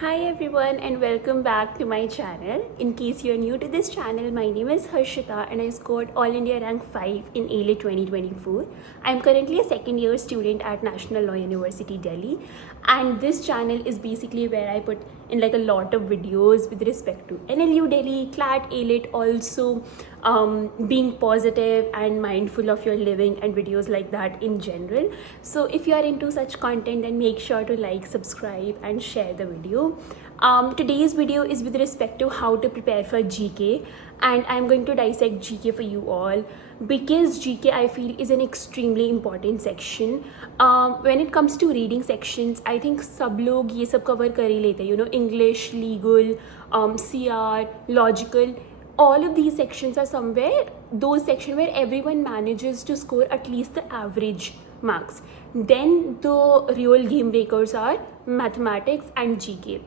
Hi everyone and welcome back to my channel. In case you're new to this channel, my name is Harshita and I scored All India Rank 5 in A-Lit 2024. I'm currently a second year student at National Law University, Delhi, and this channel is basically where I put in like a lot of videos with respect to NLU Delhi, CLAT, A-Lit, also being positive and mindful of your living and videos like that in general. So if you are into such content, then make sure to like, subscribe and share the video. Today's video is with respect to how to prepare for GK, and I'm going to dissect GK for you all because GK I feel is an extremely important section. When it comes to reading sections, I think सब लोग ये सब cover कर ही लेते हैं, you know, English, legal, CR, logical. All of these sections are somewhere those sections where everyone manages to score at least the average marks. Then the real game breakers are mathematics and GK.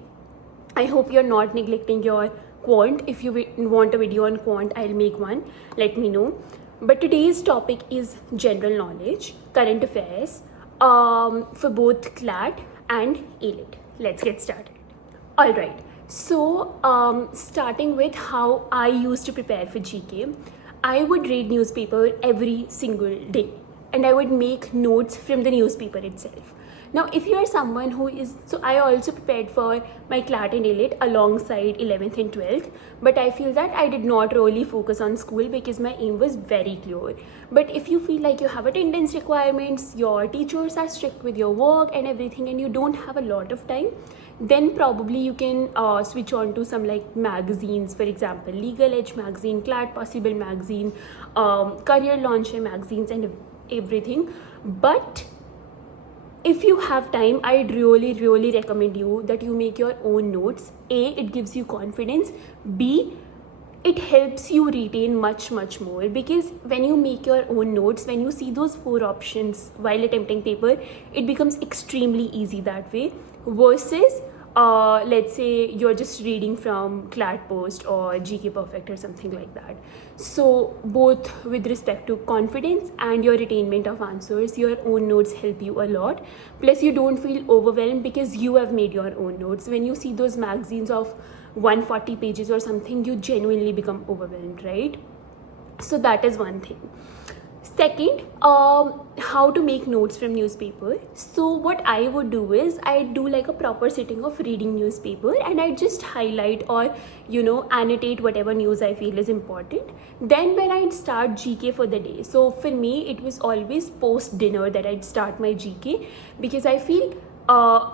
I hope you're not neglecting your quant. If you want a video on quant, I'll make one. Let me know. But today's topic is general knowledge, current affairs, for both CLAT and A-Lit. Let's get started. All right. So, starting with how I used to prepare for GK, I would read newspaper every single day and I would make notes from the newspaper itself. Now, if you are someone who is, so I also prepared for my CLAT and A-Lit alongside 11th and 12th, but I feel that I did not really focus on school because my aim was very clear. But if you feel like you have attendance requirements, your teachers are strict with your work and everything, and you don't have a lot of time, then probably you can switch on to some like magazines, for example, Legal Edge magazine, CLAT Possible magazine, Career Launcher magazines and everything. But if you have time, I'd really recommend you that you make your own notes. A, it gives you confidence. B, it helps you retain much more, because when you make your own notes, when you see those 4 options while attempting paper, it becomes extremely easy that way versus let's say you're just reading from CLAT Post or GK Perfect or something like that. So both with respect to confidence and your retainment of answers, your own notes help you a lot. Plus you don't feel overwhelmed because you have made your own notes. When you see those magazines of 140 pages or something, you genuinely become overwhelmed, right? So that is one thing. Second, how to make notes from newspaper. So what I would do is I'd do like a proper sitting of reading newspaper and I'd just highlight or annotate whatever news I feel is important. Then when I'd start GK for the day, so for me it was always post dinner that I'd start my GK, because I feel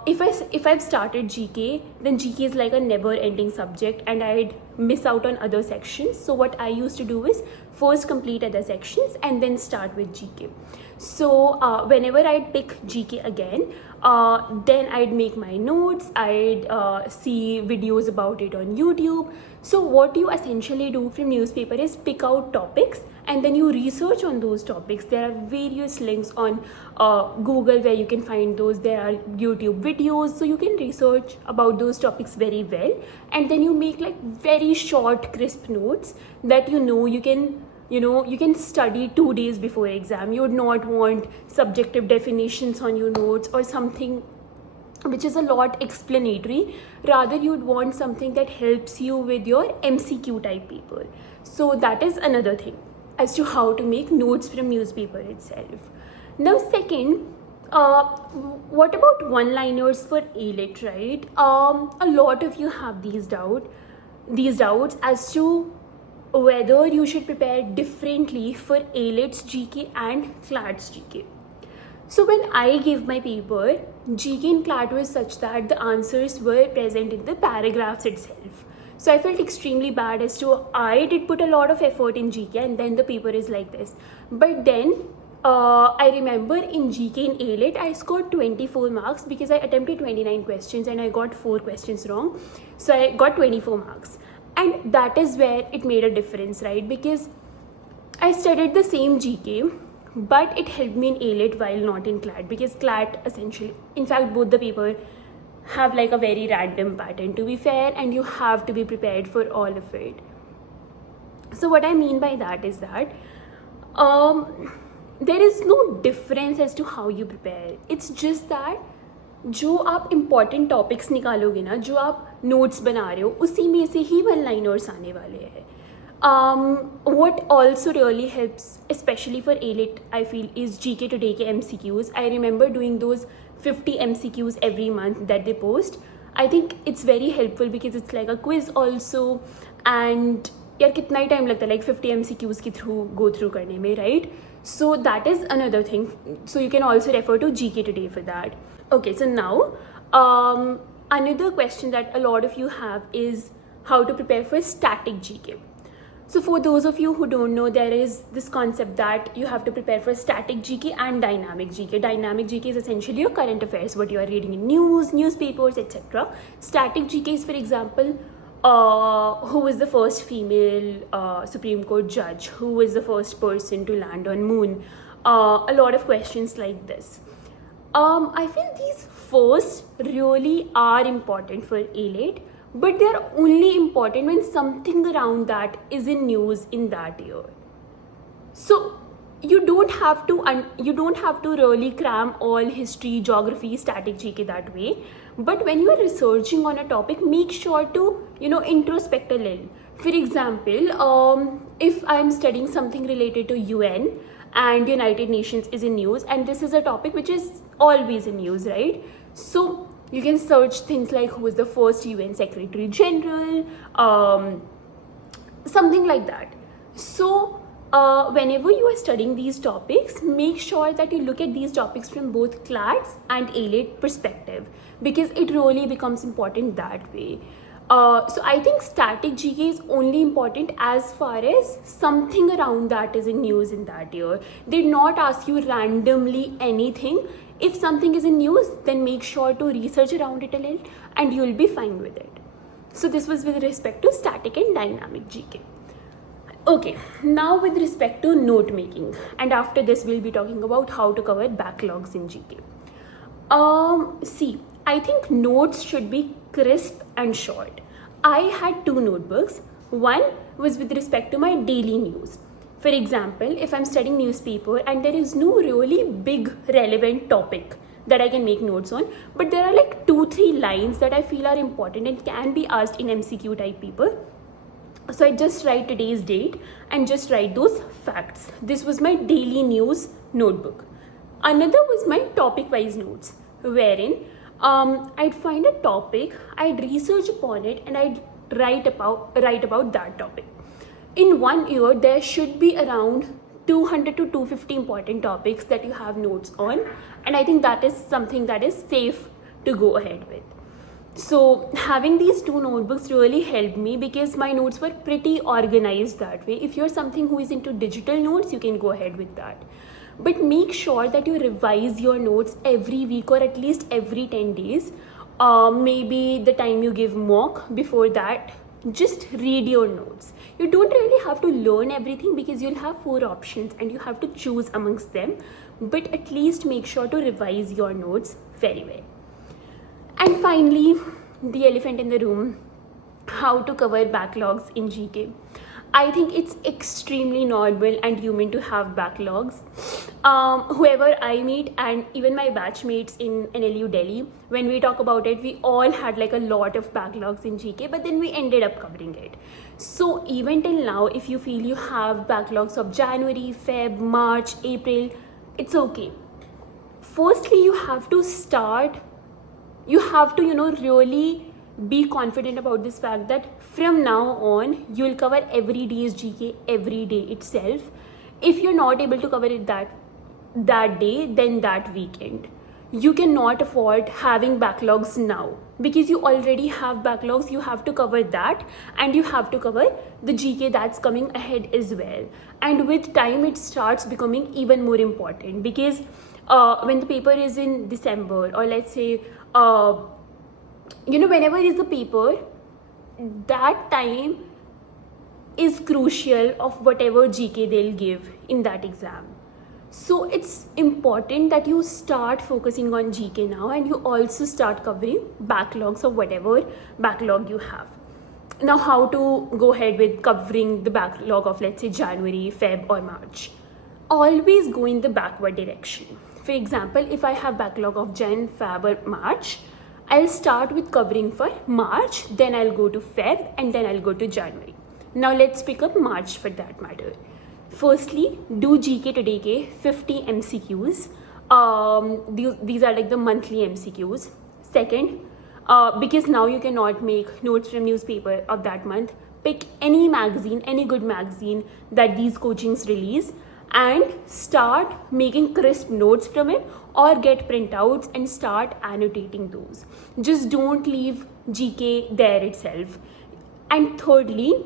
if I've started GK, then GK is like a never-ending subject and I'd miss out on other sections. So what I used to do is first complete other sections and then start with GK. So whenever I'd pick GK again, then I'd make my notes, I'd see videos about it on YouTube. So what you essentially do from newspaper is pick out topics and then you research on those topics. There are various links on Google where you can find those. There are YouTube videos, so you can research about those topics very well, and then you make like very short crisp notes that you can study 2 days before exam. You would not want subjective definitions on your notes or something which is a lot explanatory. Rather you'd want something that helps you with your MCQ type paper. So that is another thing as to how to make notes from newspaper itself. Now second, what about one-liners for A-Lit, right? A lot of you have these doubts as to whether you should prepare differently for A-Lit's GK and CLAT's GK. So when I gave my paper, GK and CLAT was such that the answers were present in the paragraphs itself. So I felt extremely bad as to I did put a lot of effort in GK and then the paper is like this. But then I remember in GK and A-Lit, I scored 24 marks because I attempted 29 questions and I got 4 questions wrong. So I got 24 marks. And that is where it made a difference, right? Because I studied the same GK, but it helped me in A-Lit while not in CLAT, because CLAT essentially, in fact, both the paper have like a very random pattern, to be fair, and you have to be prepared for all of it. So what I mean by that is that there is no difference as to how you prepare. It's just that जो आप important topics निकालोगे ना, जो आप notes बना रहे हो, उसी में से ही वन लाइनर्स आने वाले हैं. What also really helps, especially for A-Lit, I feel, is GK Today के MCQs. I remember doing those 50 MCQs every month that they post. I think it's very helpful because it's like a quiz also. And यार कितना ही time लगता है like 50 MCQs के through go through करने में, right? So that is another thing. So you can also refer to GK Today for that. Okay, so now another question that a lot of you have is how to prepare for static GK. So for those of you who don't know, there is this concept that you have to prepare for static GK and dynamic GK. Dynamic GK is essentially your current affairs, what you are reading in news, newspapers, etc. Static GK is, for example, who was the first female Supreme Court judge? Who was the first person to land on moon? A lot of questions like this. I feel these first really are important for A-Lit, but they are only important when something around that is in news in that year. So you don't have to really cram all history, geography, static GK that way. But when you are researching on a topic, make sure to introspect a little. For example, if I'm studying something related to UN and United Nations is in news, and this is a topic which is always in news, right? So you can search things like who was the first UN Secretary General, something like that. So whenever you are studying these topics, make sure that you look at these topics from both CLATS and A-Lit perspective, because it really becomes important that way. So I think static GK is only important as far as something around that is in news in that year. They did not ask you randomly anything. If something is in news, then make sure to research around it a little and you'll be fine with it. So this was with respect to static and dynamic GK. Okay, now with respect to note making, and after this we'll be talking about how to cover backlogs in GK. See, I think notes should be crisp and short. I had 2 notebooks. One was with respect to my daily news. For example, if I'm studying newspaper and there is no really big relevant topic that I can make notes on, but there are like 2-3 lines that I feel are important and can be asked in MCQ type paper. So I just write today's date and just write those facts. This was my daily news notebook. Another was my topic wise notes, wherein I'd find a topic, I'd research upon it, and I'd write about that topic. In 1 year, there should be around 200 to 250 important topics that you have notes on, and I think that is something that is safe to go ahead with. So having these 2 notebooks really helped me because my notes were pretty organized that way. If you're something who is into digital notes, you can go ahead with that. But make sure that you revise your notes every week or at least every 10 days. Maybe the time you give mock, before that, just read your notes. You don't really have to learn everything because you'll have 4 options and you have to choose amongst them. But at least make sure to revise your notes very well. And finally, the elephant in the room, how to cover backlogs in GK. I think it's extremely normal and human to have backlogs. Whoever I meet and even my batchmates in NLU Delhi, when we talk about it, we all had like a lot of backlogs in GK, but then we ended up covering it. So even till now, if you feel you have backlogs of January, Feb, March, April, it's okay. Firstly, you have to really be confident about this fact that from now on you'll cover every day's GK every day itself. If you're not able to cover it that day, then that weekend. You cannot afford having backlogs now because you already have backlogs. You have to cover that and you have to cover the GK that's coming ahead as well. And with time it starts becoming even more important because when the paper is in December, or let's say whenever is the paper, that time is crucial of whatever GK they'll give in that exam. So it's important that you start focusing on GK now and you also start covering backlogs of whatever backlog you have. Now, how to go ahead with covering the backlog of, let's say, January, Feb or March? Always go in the backward direction. For example, if I have backlog of Jan, Feb or March, I'll start with covering for March, then I'll go to Feb, and then I'll go to January. Now let's pick up March for that matter. Firstly, do GK today ke 50 MCQs. These are like the monthly MCQs. Second, because now you cannot make notes from newspaper of that month, pick any magazine, any good magazine that these coachings release, and start making crisp notes from it, or get printouts and start annotating those. Just don't leave GK there itself. And thirdly,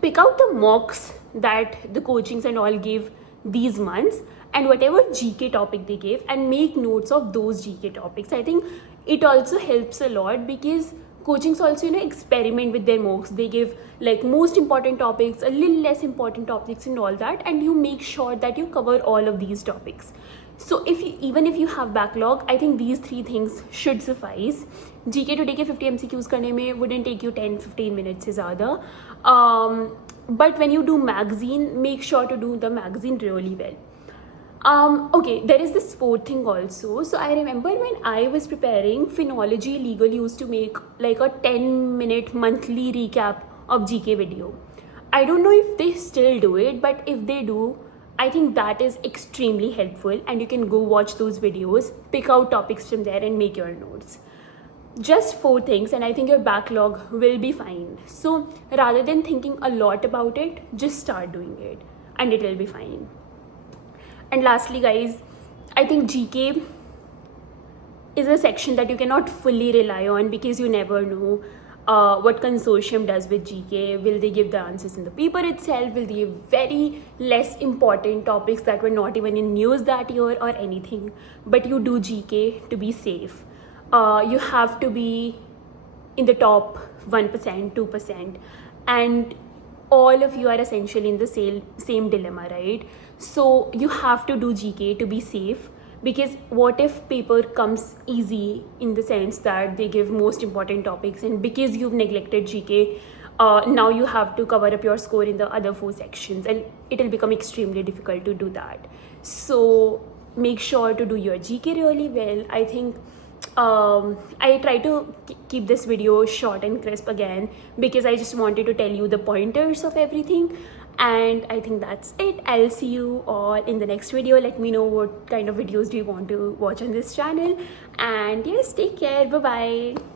pick out the mocks that the coachings and all give these months, and whatever GK topic they gave, and make notes of those GK topics. I think it also helps a lot, because coachings also experiment with their mocks. They give like most important topics, a little less important topics and all that, and you make sure that you cover all of these topics. So even if you have backlog, I think these 3 things should suffice. GK today के 50 MCQs करने में wouldn't take you 10-15 minutes से ज़्यादा. But when you do magazine, make sure to do the magazine really well. Okay, there is this 4th thing also. So I remember when I was preparing, Phenology Legal used to make like a 10-minute monthly recap of GK video. I don't know if they still do it, but if they do, I think that is extremely helpful, and you can go watch those videos, pick out topics from there and make your notes. Just 4 things, and I think your backlog will be fine. So rather than thinking a lot about it, just start doing it and it will be fine. And lastly, guys, I think GK is a section that you cannot fully rely on, because you never know what consortium does with GK. Will they give the answers in the paper itself? Will they give very less important topics that were not even in news that year or anything? But you do GK to be safe. You have to be in the top 1%, 2%, and all of you are essentially in the same dilemma, right? So you have to do GK to be safe, because what if paper comes easy, in the sense that they give most important topics, and because you've neglected GK, now you have to cover up your score in the other 4 sections, and it will become extremely difficult to do that. So make sure to do your GK really well. I think I try to keep this video short and crisp again, because I just wanted to tell you the pointers of everything. And I think that's it. I'll see you all in the next video. Let me know what kind of videos do you want to watch on this channel, and yes, take care. Bye bye.